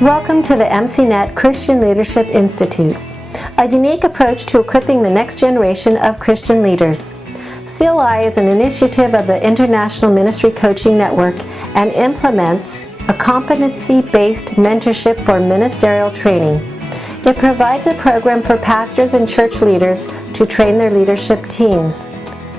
Welcome to the MCNet Christian Leadership Institute, a unique approach to equipping the next generation of Christian leaders. CLI is an initiative of the International Ministry Coaching Network and implements a competency-based mentorship for ministerial training. It provides a program for pastors and church leaders to train their leadership teams.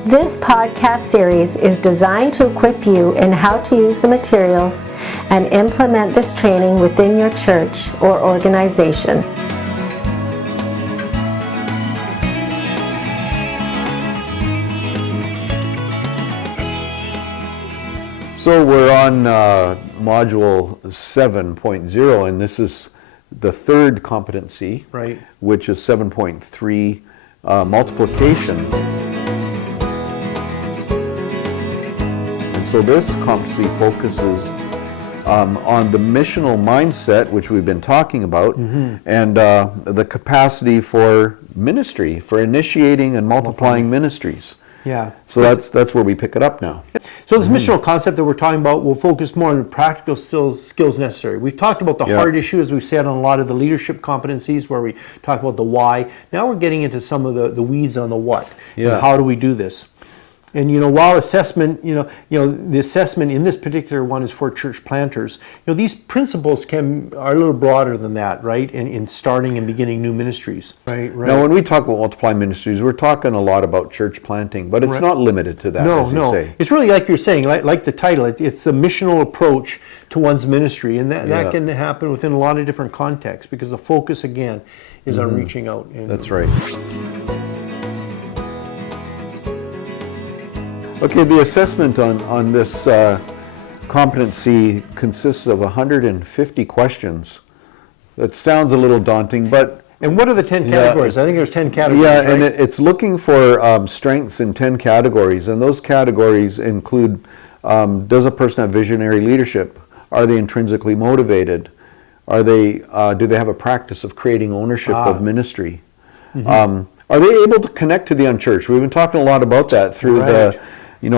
This podcast series is designed to equip you in how to use the materials and implement this training within your church or organization. So we're on module 7.0, and this is the third competency, right, which is 7.3, multiplication. So this competency focuses on the missional mindset, which we've been talking about, and the capacity for ministry, for initiating and multiplying ministries. Yeah. So that's where we pick it up now. So this missional concept that we're talking about will focus more on the practical skills necessary. We've talked about the hard issue, as we've said, on a lot of the leadership competencies, where we talk about the why. Now we're getting into some of the weeds on the what. Yeah. And how do we do this? And while assessment, the assessment in this particular one is for church planters. These principles are a little broader than that, right? In starting and beginning new ministries, right? Now, when we talk about multiply ministries, we're talking a lot about church planting, but it's not limited to that. No. Say. It's really like you're saying, like the title. It's a missional approach to one's ministry, and that can happen within a lot of different contexts because the focus again is on reaching out. That's right. Okay, the assessment on this competency consists of 150 questions. That sounds a little daunting, but... And what are the 10 categories? I think there's 10 categories, Yeah, right? and it's looking for strengths in 10 categories, and those categories include, does a person have visionary leadership? Are they intrinsically motivated? Do they have a practice of creating ownership of ministry? Are they able to connect to the unchurched? We've been talking a lot about that through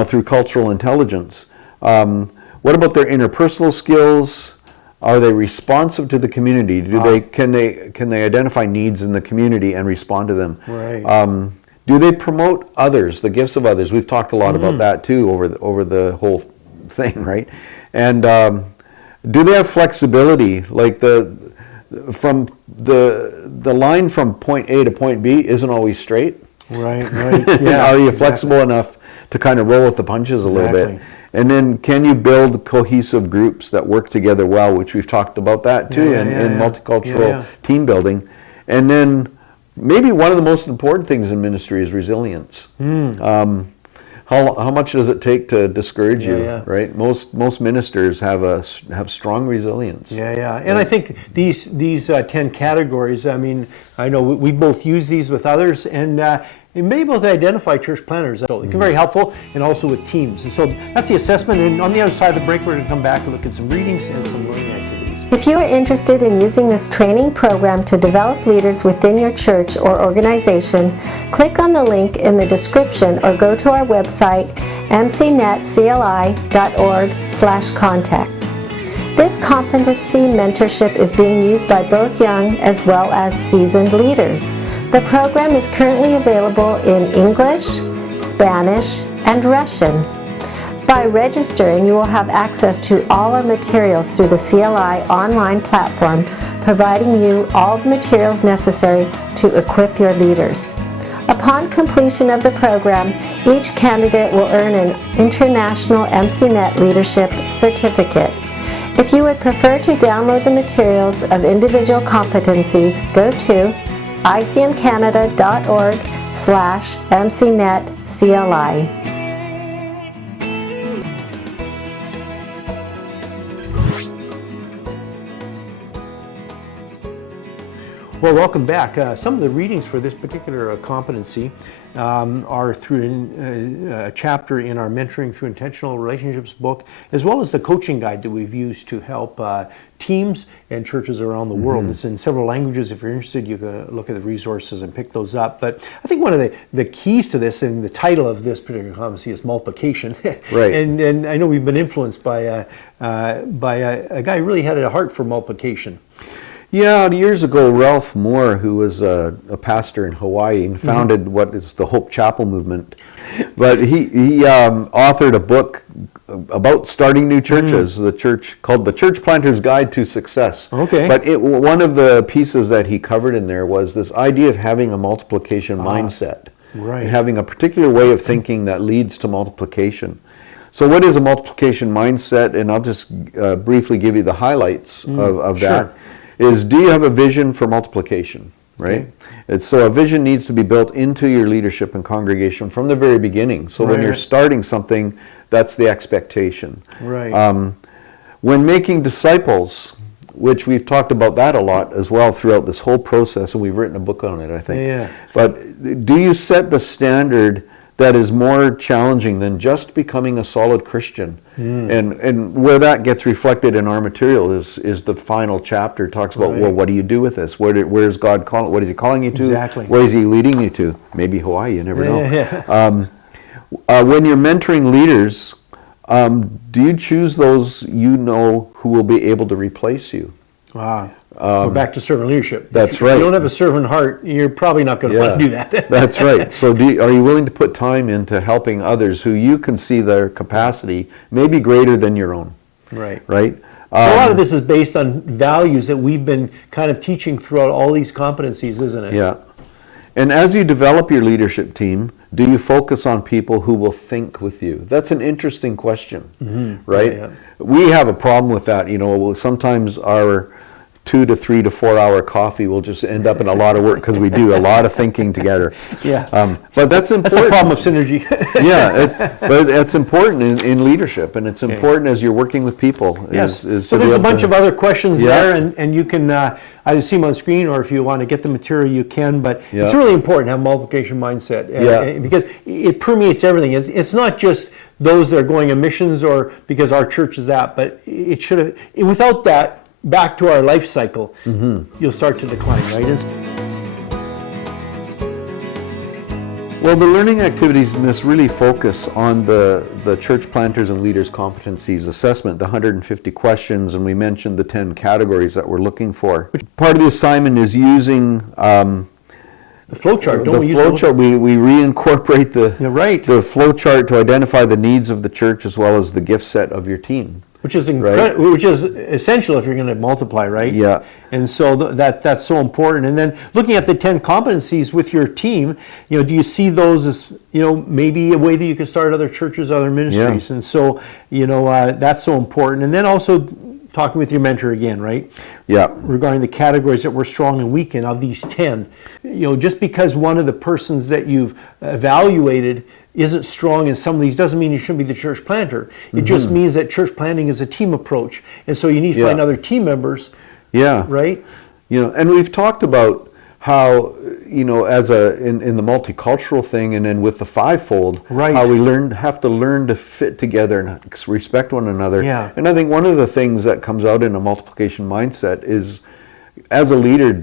through cultural intelligence. What about their interpersonal skills? Are they responsive to the community? Can they identify needs in the community and respond to them? Right. Do they promote others, the gifts of others? We've talked a lot about that too over the whole thing, right? And do they have flexibility? Like the line from point A to point B isn't always straight. Right. Yeah. Are you flexible enough to kind of roll with the punches a little bit? And then can you build cohesive groups that work together well, which we've talked about that too in multicultural team building. And then maybe one of the most important things in ministry is resilience. How much does it take to discourage you, right? Most ministers have strong resilience. And I think these 10 categories, I mean, I know we both use these with others, and it may both identify church planners. So it can be very helpful, and also with teams. And so that's the assessment, and on the other side of the break, we're going to come back and look at some readings and some learning activities. If you are interested in using this training program to develop leaders within your church or organization, click on the link in the description or go to our website, mcnetcli.org/contact. This competency mentorship is being used by both young as well as seasoned leaders. The program is currently available in English, Spanish, and Russian. By registering, you will have access to all our materials through the CLI online platform, providing you all the materials necessary to equip your leaders. Upon completion of the program, each candidate will earn an International MCNet Leadership Certificate. If you would prefer to download the materials of individual competencies, go to icmcanada.org/MCNetCLI. Well, welcome back. Some of the readings for this particular competency are through a chapter in our Mentoring Through Intentional Relationships book, as well as the coaching guide that we've used to help teams and churches around the world. It's in several languages. If you're interested, you can look at the resources and pick those up. But I think one of the keys to this, and the title of this particular competency is multiplication. Right. And I know we've been influenced by a guy who really had a heart for multiplication. Yeah, years ago, Ralph Moore, who was a pastor in Hawaii and founded what is the Hope Chapel movement, but he authored a book about starting new churches, the church called The Church Planter's Guide to Success. Okay. But one of the pieces that he covered in there was this idea of having a multiplication mindset. Right. Having a particular way of thinking that leads to multiplication. So what is a multiplication mindset? And I'll just briefly give you the highlights of Sure. that. Is, do you have a vision for multiplication, right? Okay. And so a vision needs to be built into your leadership and congregation from the very beginning. So when you're starting something, that's the expectation. Right. When making disciples, which we've talked about that a lot as well throughout this whole process, and we've written a book on it, I think. Yeah. But do you set the standard that is more challenging than just becoming a solid Christian? And where that gets reflected in our material is the final chapter. Talks about, well, what do you do with this? Where's God calling? What is He calling you to? Exactly. Where is He leading you to? Maybe Hawaii. You never know. Yeah. When you're mentoring leaders, do you choose those you know who will be able to replace you? We're back to servant leadership. That's If right. you don't have a servant heart, you're probably not going to want to do that. That's right. So are you willing to put time into helping others who you can see their capacity may be greater than your own? Right. Right? So a lot of this is based on values that we've been kind of teaching throughout all these competencies, isn't it? Yeah. And as you develop your leadership team, do you focus on people who will think with you? That's an interesting question, right? Yeah. We have a problem with that. Sometimes our 2 to 3 to 4 hour coffee will just end up in a lot of work because we do a lot of thinking together. Yeah. But that's important. That's the problem of synergy. But it's important in leadership, and it's important as you're working with people. Yes. Is So to there's be a able bunch to- of other questions there, and you can either see them on the screen, or if you want to get the material, you can. But it's really important to have a multiplication mindset because it permeates everything. It's not just those that are going on missions or because our church is that, but it should have. Without that, back to our life cycle, you'll start to decline, right? Well, the learning activities in this really focus on the church planters and leaders competencies assessment, the 150 questions, and we mentioned the 10 categories that we're looking for. Part of the assignment is using The flow chart, don't the we use flow the chart. We reincorporate the flow chart to identify the needs of the church as well as the gift set of your team. which is which is essential if you're going to multiply, right? Yeah. And so that's so important. And then looking at the 10 competencies with your team, do you see those as maybe a way that you can start other churches, other ministries? Yeah. And so that's so important. And then also talking with your mentor again, right? Yeah. Regarding the categories that we're strong and weak in of these 10. Just because one of the persons that you've evaluated isn't strong in some of these doesn't mean you shouldn't be the church planter. It just means that church planting is a team approach. And so you need to find other team members. Yeah. Right? And we've talked about how, as in the multicultural thing and then with the fivefold, how we have to learn to fit together and respect one another. Yeah. And I think one of the things that comes out in a multiplication mindset is, as a leader,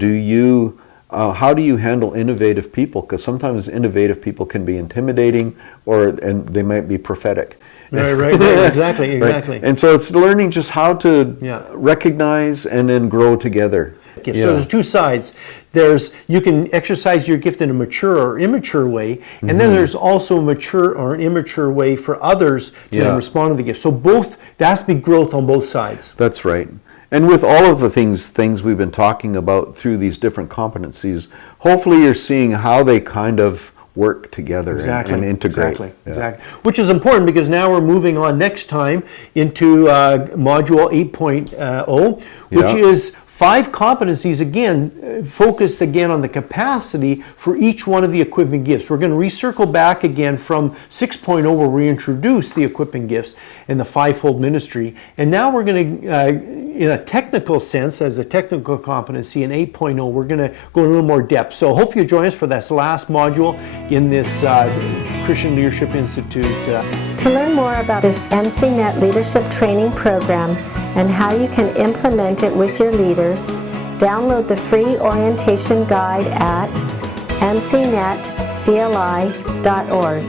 how do you handle innovative people? Because sometimes innovative people can be intimidating, and they might be prophetic. Right. Exactly. Right? And so it's learning just how to recognize and then grow together. So there's two sides. You can exercise your gift in a mature or immature way, and then there's also a mature or an immature way for others to then respond to the gift. So there has to be growth on both sides. That's right. And with all of the things we've been talking about through these different competencies, hopefully you're seeing how they kind of work together and integrate. Exactly. Which is important because now we're moving on next time into module 8.0, which is 5 competencies, again, focused again on the capacity for each one of the equipping gifts. We're going to recircle back again from 6.0 where we introduced the equipping gifts and the fivefold ministry. And now we're going to, in a technical sense, as a technical competency in 8.0, we're going to go in a little more depth. So hopefully you'll join us for this last module in this Christian Leadership Institute. To learn more about this MCNet leadership training program and how you can implement it with your leaders, download the free orientation guide at mcnetcli.org.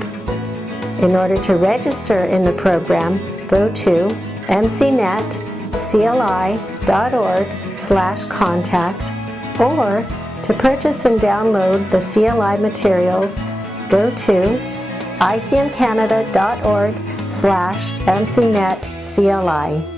In order to register in the program, go to mcnetcli.org/contact, or to purchase and download the CLI materials, go to icmcanada.org/mcnetcli.